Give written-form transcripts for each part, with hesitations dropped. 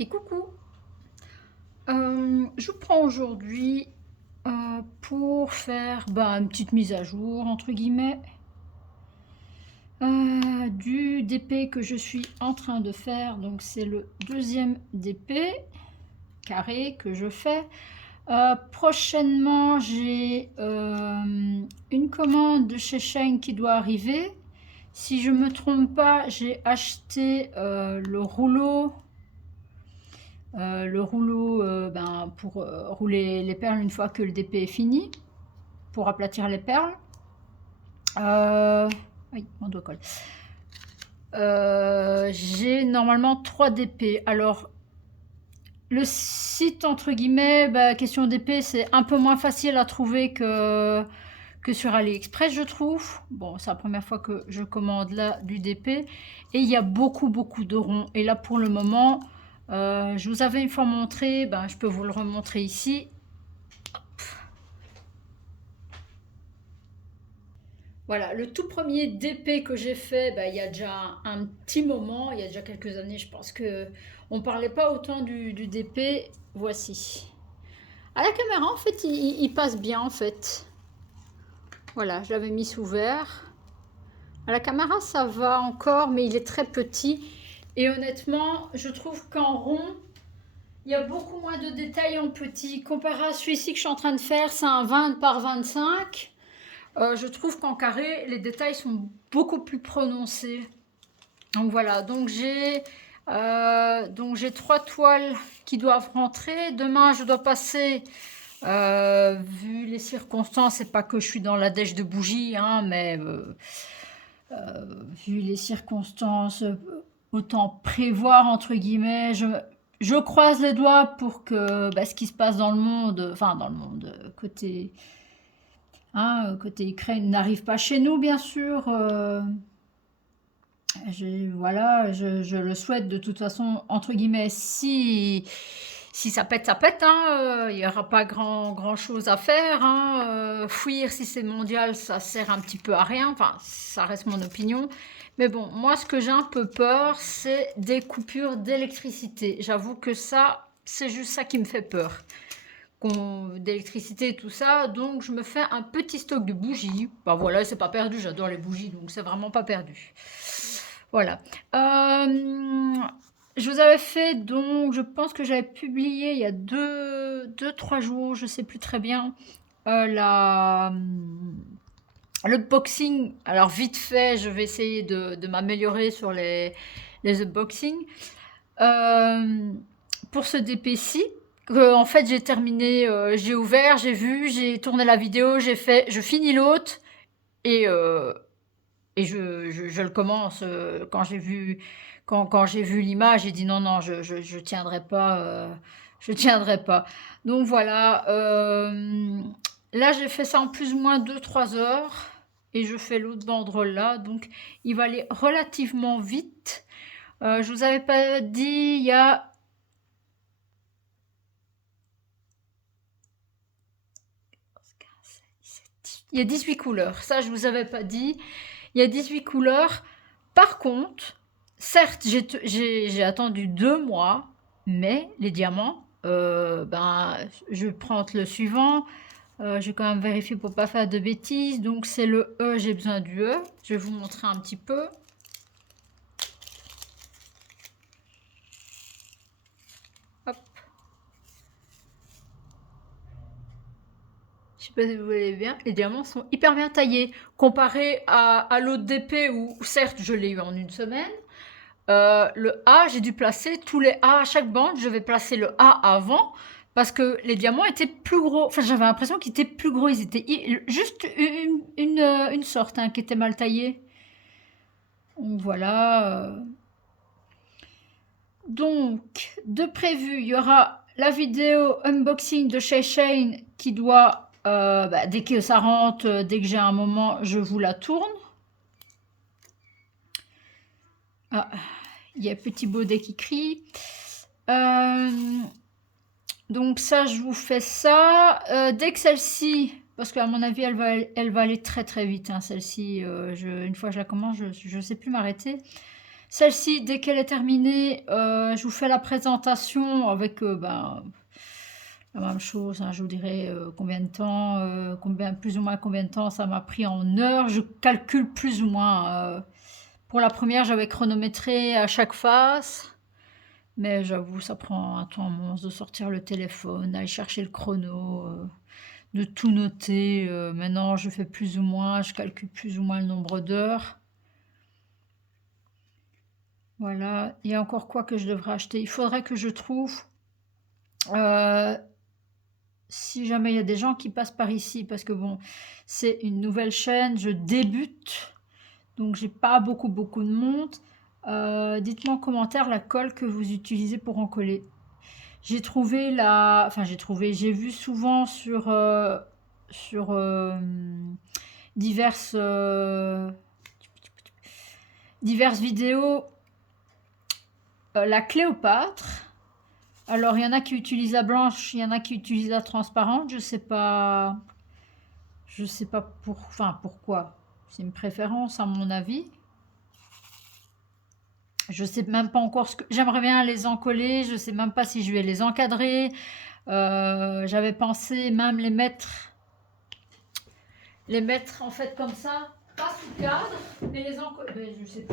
Et coucou, je vous prends aujourd'hui pour faire une petite mise à jour, entre guillemets, du DP que je suis en train de faire. Donc c'est le deuxième DP carré que je fais. Prochainement, j'ai une commande de chez Shein qui doit arriver. Si je ne me trompe pas, j'ai acheté le rouleau pour rouler les perles une fois que le DP est fini, pour aplatir les perles. Oui, mon doigt colle. J'ai normalement 3 DP. Alors, le site, entre guillemets, question DP, c'est un peu moins facile à trouver que sur AliExpress, je trouve. Bon, c'est la première fois que je commande là du DP. Et il y a beaucoup de ronds. Et là, pour le moment, je vous avais une fois montré, je peux vous le remontrer ici. Voilà, le tout premier DP que j'ai fait, il y a déjà un petit moment, il y a déjà quelques années, je pense que on parlait pas autant du DP. Voici. À la caméra, en fait, il passe bien, en fait. Voilà, je l'avais mis sous verre. À la caméra, ça va encore, mais il est très petit. Et honnêtement, je trouve qu'en rond, il y a beaucoup moins de détails en petit. Comparé à celui-ci que je suis en train de faire, c'est un 20 par 25. Je trouve qu'en carré, les détails sont beaucoup plus prononcés. Donc voilà, donc j'ai 3 toiles qui doivent rentrer. Demain, je dois passer, vu les circonstances, c'est pas que je suis dans la dèche de bougies, hein, mais vu les circonstances, autant prévoir, entre guillemets. Je croise les doigts pour que ce qui se passe dans le monde, enfin dans le monde, côté Ukraine, n'arrive pas chez nous, bien sûr. Voilà, je le souhaite de toute façon, entre guillemets, si ça pète, ça pète, hein, il n'y aura pas grand chose à faire, hein, fuir si c'est mondial, ça sert un petit peu à rien, enfin, ça reste mon opinion. Mais bon, moi, ce que j'ai un peu peur, c'est des coupures d'électricité. J'avoue que ça, c'est juste ça qui me fait peur. D'électricité et tout ça, donc je me fais un petit stock de bougies. Voilà, c'est pas perdu, j'adore les bougies, donc c'est vraiment pas perdu. Voilà. Je vous avais fait, donc, je pense que j'avais publié il y a 3 jours, je sais plus très bien, l'unboxing. Alors, vite fait, je vais essayer de m'améliorer sur les unboxings. Pour ce DP-ci, en fait, j'ai terminé, j'ai ouvert, j'ai vu, j'ai tourné la vidéo, je finis l'autre et je le commence. Quand j'ai vu l'image, j'ai dit non, je tiendrai pas, je tiendrai pas. Donc voilà, là j'ai fait ça en plus ou moins 2 3 heures et je fais l'autre banderole là, donc il va aller relativement vite. Je vous avais pas dit, il y a 18 couleurs, ça je vous avais pas dit. Il y a 18 couleurs. Par contre, certes, j'ai attendu 2 mois, mais les diamants, je prends le suivant. Je vais quand même vérifier pour pas faire de bêtises. Donc c'est le E, j'ai besoin du E. Je vais vous montrer un petit peu. Hop. Je sais pas si vous voyez bien. Les diamants sont hyper bien taillés. Comparé à l'autre DP où certes je l'ai eu en une semaine. Le A, j'ai dû placer tous les A à chaque bande. Je vais placer le A avant parce que les diamants étaient plus gros. Enfin, j'avais l'impression qu'ils étaient plus gros. Ils étaient juste une sorte qui était mal taillée. Donc voilà. Donc, de prévu, il y aura la vidéo unboxing de chez Shein qui doit, dès que ça rentre, dès que j'ai un moment, je vous la tourne. Ah, il y a Petit Baudet qui crie. Donc ça, je vous fais ça. Dès que celle-ci, parce qu'à mon avis, elle va aller très très vite, hein, celle-ci. Une fois que je la commence, je ne sais plus m'arrêter. Celle-ci, dès qu'elle est terminée, je vous fais la présentation avec la même chose, hein, je vous dirai combien de temps, plus ou moins combien de temps ça m'a pris en heures. Je calcule plus ou moins. Pour la première, j'avais chronométré à chaque face, mais j'avoue, ça prend un temps monstre de sortir le téléphone, d'aller chercher le chrono, de tout noter. Maintenant, je fais plus ou moins, je calcule plus ou moins le nombre d'heures. Voilà, il y a encore quoi que je devrais acheter? Il faudrait que je trouve, euh, si jamais il y a des gens qui passent par ici, parce que bon, c'est une nouvelle chaîne, je débute, donc j'ai pas beaucoup de monde. Dites-moi en commentaire la colle que vous utilisez pour en coller. J'ai trouvé j'ai vu souvent sur diverses, diverses vidéos la Cléopâtre. Alors il y en a qui utilisent la blanche, il y en a qui utilisent la transparente. Je sais pas pourquoi. C'est une préférence à mon avis. Je sais même pas encore ce que j'aimerais bien les encoller. Je sais même pas si je vais les encadrer. J'avais pensé même les mettre en fait comme ça, pas sous cadre, mais les encoller. Je sais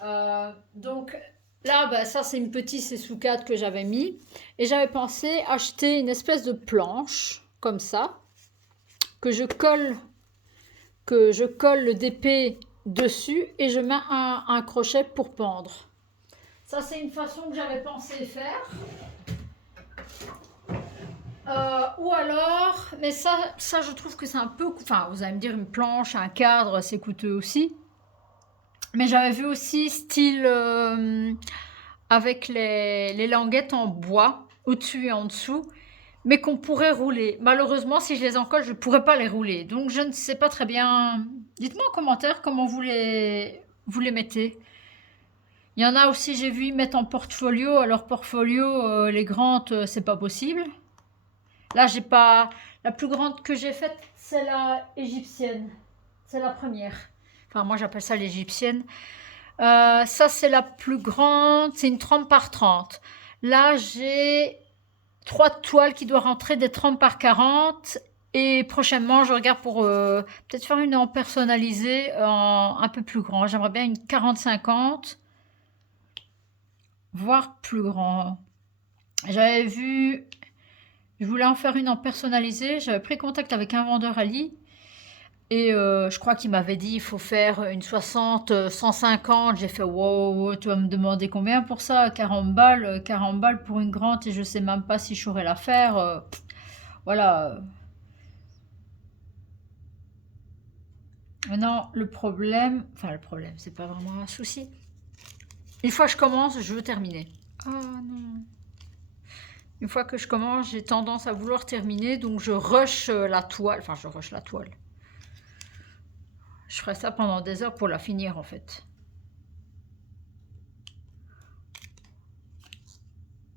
pas. Donc là, ça c'est une petite, c'est sous cadre que j'avais mis. Et j'avais pensé acheter une espèce de planche comme ça que je colle le DP dessus et je mets un crochet pour pendre. Ça, c'est une façon que j'avais pensé faire. Ou alors, mais ça je trouve que c'est un peu... Enfin, vous allez me dire, une planche, un cadre, c'est coûteux aussi. Mais j'avais vu aussi style avec les languettes en bois, au-dessus et en dessous, mais qu'on pourrait rouler. Malheureusement, si je les encolle, je ne pourrais pas les rouler. Donc, je ne sais pas très bien. Dites-moi en commentaire comment vous les mettez. Il y en a aussi, j'ai vu, ils mettent en portfolio. Alors, portfolio, les grandes, c'est pas possible. Là, j'ai pas... La plus grande que j'ai faite, c'est la égyptienne. C'est la première. Enfin, moi, j'appelle ça l'égyptienne. Ça, c'est la plus grande. C'est une 30 par 30. Là, j'ai 3 toiles qui doivent rentrer des 30 par 40. Et prochainement, je regarde pour peut-être faire une en personnalisée un peu plus grand. J'aimerais bien une 40-50, voire plus grand. J'avais vu, je voulais en faire une en personnalisée. J'avais pris contact avec un vendeur à Lille. Et je crois qu'il m'avait dit il faut faire une 60, 150. J'ai fait wow, tu vas me demander combien pour ça? 40 balles pour une grande et je sais même pas si je saurais la faire. Voilà. Maintenant, le problème, c'est pas vraiment un souci. Une fois que je commence, je veux terminer. Oh non. Une fois que je commence, j'ai tendance à vouloir terminer, donc je rush la toile. Enfin, je rush la toile. Je ferai ça pendant des heures pour la finir en fait.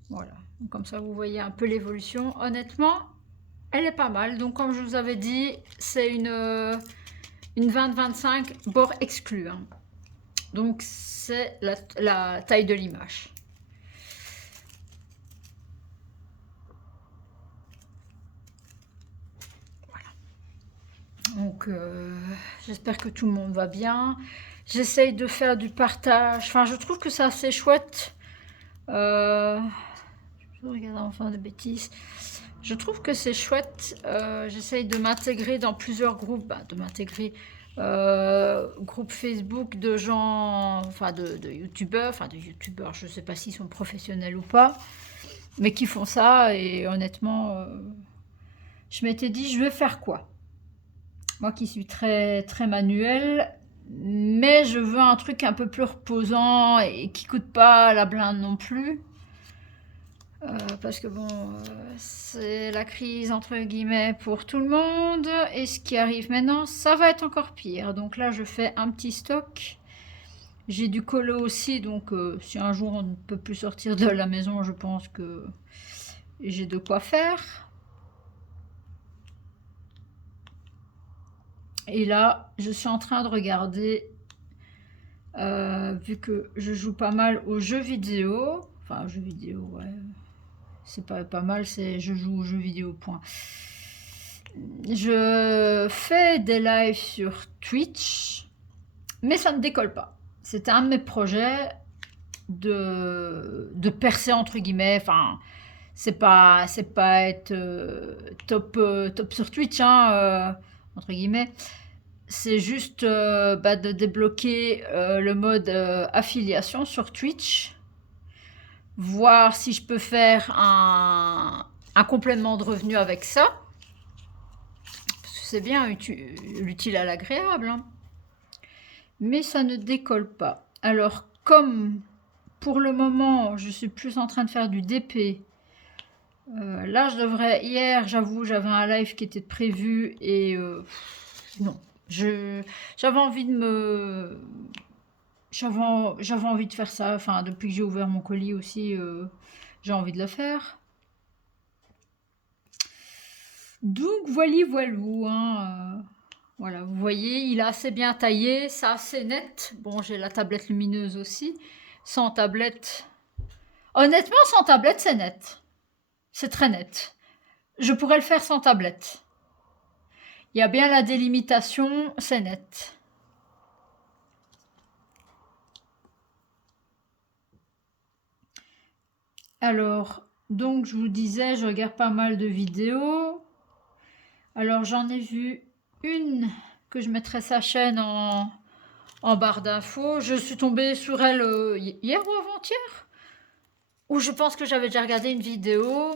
Voilà, comme ça vous voyez un peu l'évolution. Honnêtement, elle est pas mal. Donc comme je vous avais dit, c'est une 20-25 bord exclu. Hein. Donc c'est la taille de l'image. Voilà. Donc j'espère que tout le monde va bien. J'essaye de faire du partage. Enfin, je trouve que c'est assez chouette. Je regarde enfin de bêtises. Je trouve que c'est chouette. J'essaye de m'intégrer dans plusieurs groupes, groupe Facebook de gens, enfin de youtubeurs, je ne sais pas s'ils sont professionnels ou pas, mais qui font ça. Et honnêtement, je m'étais dit, je vais faire quoi? Moi qui suis très très manuel, mais je veux un truc un peu plus reposant et qui coûte pas la blinde non plus. Parce que bon, c'est la crise entre guillemets pour tout le monde. Et ce qui arrive maintenant, ça va être encore pire. Donc là, je fais un petit stock. J'ai du colo aussi, donc si un jour on ne peut plus sortir de la maison, je pense que j'ai de quoi faire. Et là, je suis en train de regarder vu que je joue pas mal aux jeux vidéo. Enfin, jeux vidéo, ouais. C'est pas mal, c'est je joue aux jeux vidéo, point. Je fais des lives sur Twitch, mais ça ne décolle pas. C'était un de mes projets de percer, entre guillemets. Enfin, c'est pas être top sur Twitch, hein, entre guillemets. C'est juste de débloquer le mode affiliation sur Twitch, voir si je peux faire un complément de revenu avec ça. Parce que c'est bien l'utile à l'agréable, hein. Mais ça ne décolle pas. Alors, comme pour le moment, je suis plus en train de faire du DP. Là, hier, j'avoue, j'avais un live qui était prévu et non. J'avais envie de me... J'avais envie de faire ça. Enfin, depuis que j'ai ouvert mon colis aussi, j'ai envie de le faire. Donc, voilou, hein. Voilà, vous voyez, il est assez bien taillé, c'est assez net. Bon, j'ai la tablette lumineuse aussi. Sans tablette... Honnêtement, sans tablette, c'est net. C'est très net. Je pourrais le faire sans tablette. Il y a bien la délimitation, c'est net. Alors, donc je vous disais, je regarde pas mal de vidéos. Alors j'en ai vu une que je mettrai sa chaîne en barre d'infos. Je suis tombée sur elle hier ou avant-hier, où je pense que j'avais déjà regardé une vidéo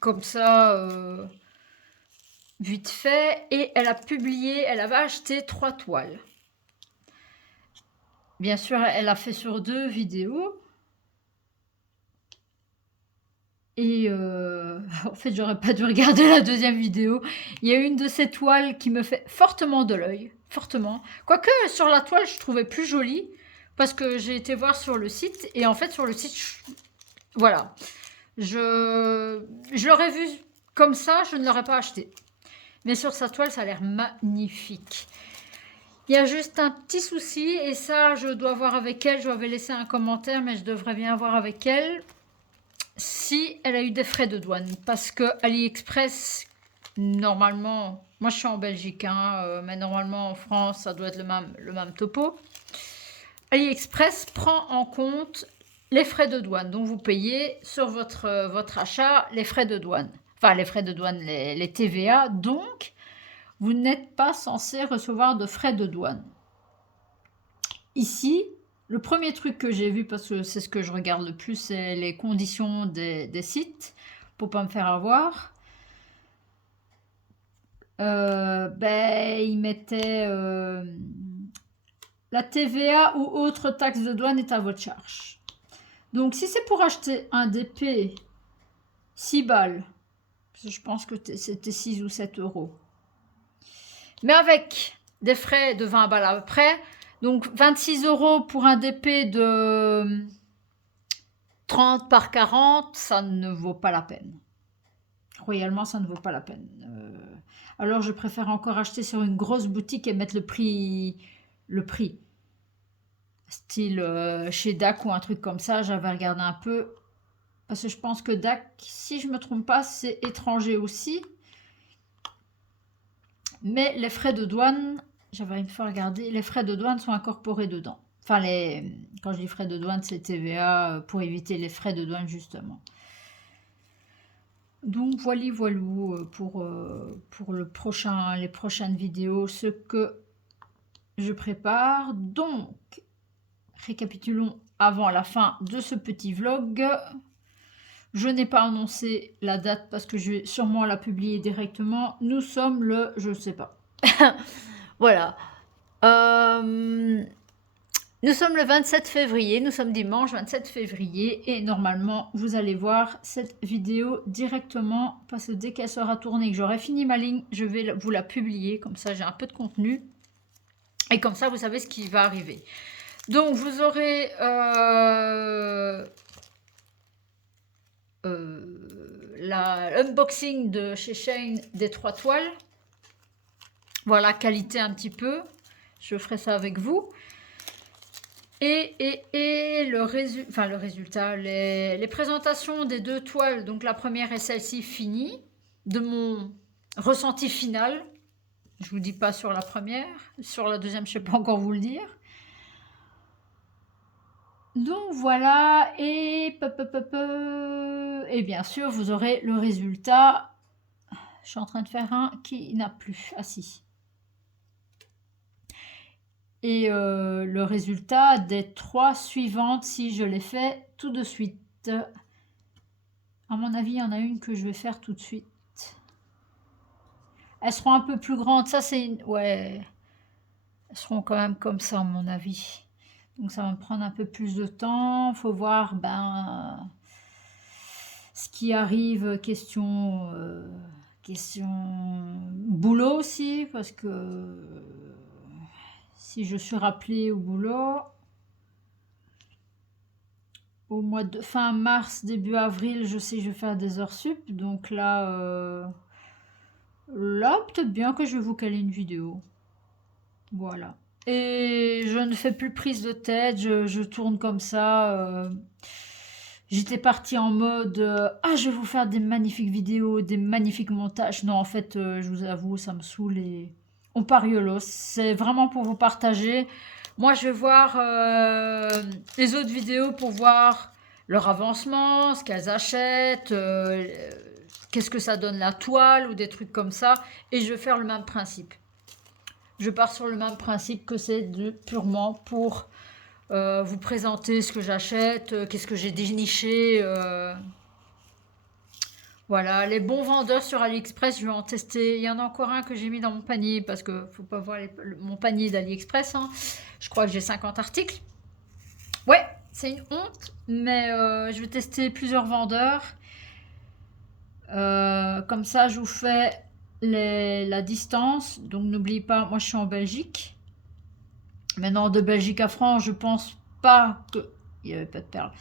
comme ça, vite fait, et elle avait acheté 3 toiles. Bien sûr, elle a fait sur 2 vidéos. Et en fait, j'aurais pas dû regarder la deuxième vidéo. Il y a une de ces toiles qui me fait fortement de l'œil. Fortement. Quoique, sur la toile, je trouvais plus jolie. Parce que j'ai été voir sur le site. Et en fait, sur le site, voilà. Je l'aurais vu comme ça, je ne l'aurais pas acheté. Mais sur sa toile, ça a l'air magnifique. Il y a juste un petit souci. Et ça, je dois voir avec elle. Je lui avais laissé un commentaire, mais je devrais bien voir avec elle. Si elle a eu des frais de douane, parce que AliExpress, normalement, moi je suis en Belgique, hein, mais normalement en France, ça doit être le même topo. AliExpress prend en compte les frais de douane, donc vous payez sur votre achat les frais de douane. Enfin, les frais de douane, les TVA, donc vous n'êtes pas censé recevoir de frais de douane. Ici, le premier truc que j'ai vu, parce que c'est ce que je regarde le plus, c'est les conditions des sites, pour pas me faire avoir. Ils mettaient la TVA ou autre taxe de douane est à votre charge. Donc, si c'est pour acheter un DP, 6 balles, parce que je pense que c'était 6 ou 7 euros, mais avec des frais de 20 balles après, donc 26 euros pour un DP de 30 par 40, ça ne vaut pas la peine. Royalement, ça ne vaut pas la peine. Alors, je préfère encore acheter sur une grosse boutique et mettre le prix. Style chez DAC ou un truc comme ça, j'avais regardé un peu. Parce que je pense que DAC, si je ne me trompe pas, c'est étranger aussi. Mais les frais de douane, j'avais une fois regardé, les frais de douane sont incorporés dedans. Enfin, quand je dis frais de douane, c'est TVA pour éviter les frais de douane, justement. Donc, voilou pour les prochaines vidéos, ce que je prépare. Donc, récapitulons avant la fin de ce petit vlog. Je n'ai pas annoncé la date parce que je vais sûrement la publier directement. Nous sommes le... je ne sais pas. Voilà. Nous sommes le 27 février. Nous sommes dimanche 27 février. Et normalement, vous allez voir cette vidéo directement. Parce que dès qu'elle sera tournée, que j'aurai fini ma ligne, je vais vous la publier. Comme ça, j'ai un peu de contenu. Et comme ça, vous savez ce qui va arriver. Donc, vous aurez... l'unboxing de chez Shein des 3 toiles. Voilà, qualité un petit peu. Je ferai ça avec vous. Et le résultat, les présentations des 2 toiles, donc la première et celle-ci finie, de mon ressenti final. Je vous dis pas sur la première, sur la deuxième, je sais pas encore vous le dire. Donc voilà, et bien sûr, vous aurez le résultat. Je suis en train de faire un qui n'a plus. Ah si. Et le résultat des 3 suivantes, si je les fais tout de suite. À mon avis, il y en a une que je vais faire tout de suite. Elles seront un peu plus grandes. Ça, c'est une... Ouais. Elles seront quand même comme ça, à mon avis. Donc, ça va me prendre un peu plus de temps. Faut voir, ce qui arrive. Question boulot aussi, parce que si je suis rappelée au boulot, au mois de fin mars, début avril, je sais que je vais faire des heures sup. Donc là, peut-être bien que je vais vous caler une vidéo. Voilà. Et je ne fais plus prise de tête, je tourne comme ça. J'étais partie en mode ah, je vais vous faire des magnifiques vidéos, des magnifiques montages. Non, en fait, je vous avoue, ça me saoule et on pariolos. C'est vraiment pour vous partager. Moi, je vais voir les autres vidéos pour voir leur avancement, ce qu'elles achètent, qu'est-ce que ça donne la toile ou des trucs comme ça. Et je vais faire le même principe. Je pars sur le même principe que c'est purement pour vous présenter ce que j'achète, qu'est-ce que j'ai déniché. Voilà, les bons vendeurs sur AliExpress, je vais en tester. Il y en a encore un que j'ai mis dans mon panier parce que faut pas voir mon panier d'AliExpress. Hein. Je crois que j'ai 50 articles. Ouais, c'est une honte, mais je vais tester plusieurs vendeurs. Comme ça, je vous fais la distance. Donc n'oubliez pas, moi je suis en Belgique. Maintenant, de Belgique à France, je pense pas que... Il n'y avait pas de perles.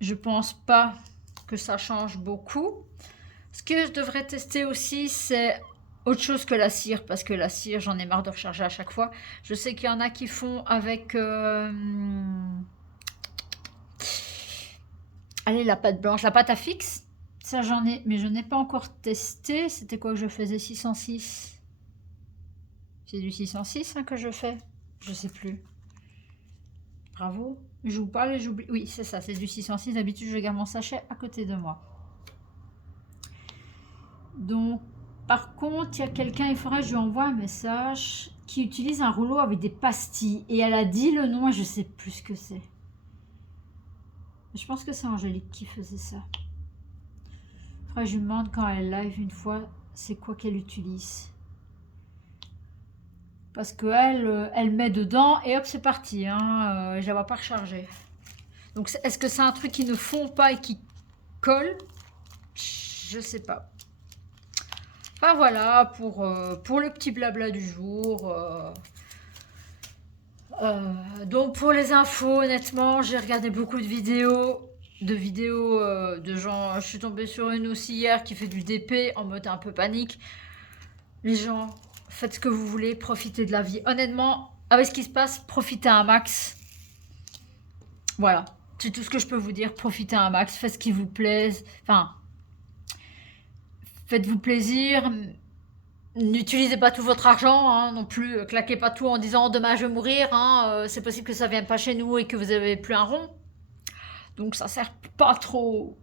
Je pense pas que ça change beaucoup. Ce que je devrais tester aussi, c'est autre chose que la cire, parce que la cire, j'en ai marre de recharger à chaque fois. Je sais qu'il y en a qui font avec... Allez, la pâte blanche, la pâte à fixe. Ça, j'en ai, mais je n'ai pas encore testé. C'était quoi que je faisais? 606. C'est du 606 hein, que je fais. Je sais plus. Bravo. Je vous parle et j'oublie. Oui, c'est ça, c'est du 606. D'habitude, je garde mon sachet à côté de moi. Donc, par contre, il y a quelqu'un, il faudra que je lui envoie un message, qui utilise un rouleau avec des pastilles. Et elle a dit le nom et je sais plus ce que c'est. Je pense que c'est Angélique qui faisait ça. Il faudra que je lui demande quand elle live une fois, c'est quoi qu'elle utilise. Parce qu'elle, elle met dedans et hop, c'est parti. Hein, je la vois pas recharger. Donc, est-ce que c'est un truc qui ne fond pas et qui colle? Je sais pas. Enfin voilà, pour le petit blabla du jour. Donc pour les infos, honnêtement, j'ai regardé beaucoup de vidéos. De gens. Je suis tombée sur une aussi hier qui fait du DP en mode un peu panique. Les gens, faites ce que vous voulez, profitez de la vie. Honnêtement, avec ce qui se passe, profitez un max. Voilà, c'est tout ce que je peux vous dire. Profitez un max, faites ce qui vous plaise. Enfin, faites-vous plaisir. N'utilisez pas tout votre argent hein, non plus. Claquez pas tout en disant demain je vais mourir. Hein, c'est possible que ça vienne pas chez nous et que vous n'avez plus un rond. Donc ça sert pas trop.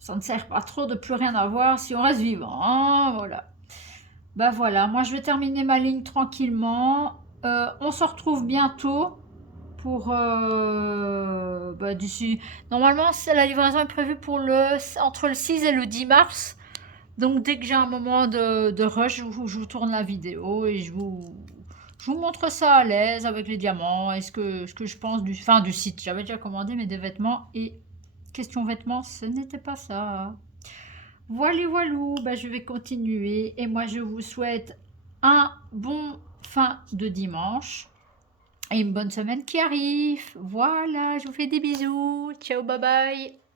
Ça ne sert pas trop de plus rien avoir si on reste vivant. Hein, voilà. Bah voilà, moi je vais terminer ma ligne tranquillement. On se retrouve bientôt pour d'ici. Normalement, la livraison est prévue pour entre le 6 et le 10 mars. Donc dès que j'ai un moment de rush, je vous tourne la vidéo et je vous montre ça à l'aise avec les diamants et ce que je pense du site. J'avais déjà commandé mais des vêtements et question vêtements, ce n'était pas ça. Voilà, je vais continuer et moi je vous souhaite un bon fin de dimanche et une bonne semaine qui arrive. Voilà, je vous fais des bisous. Ciao, bye bye.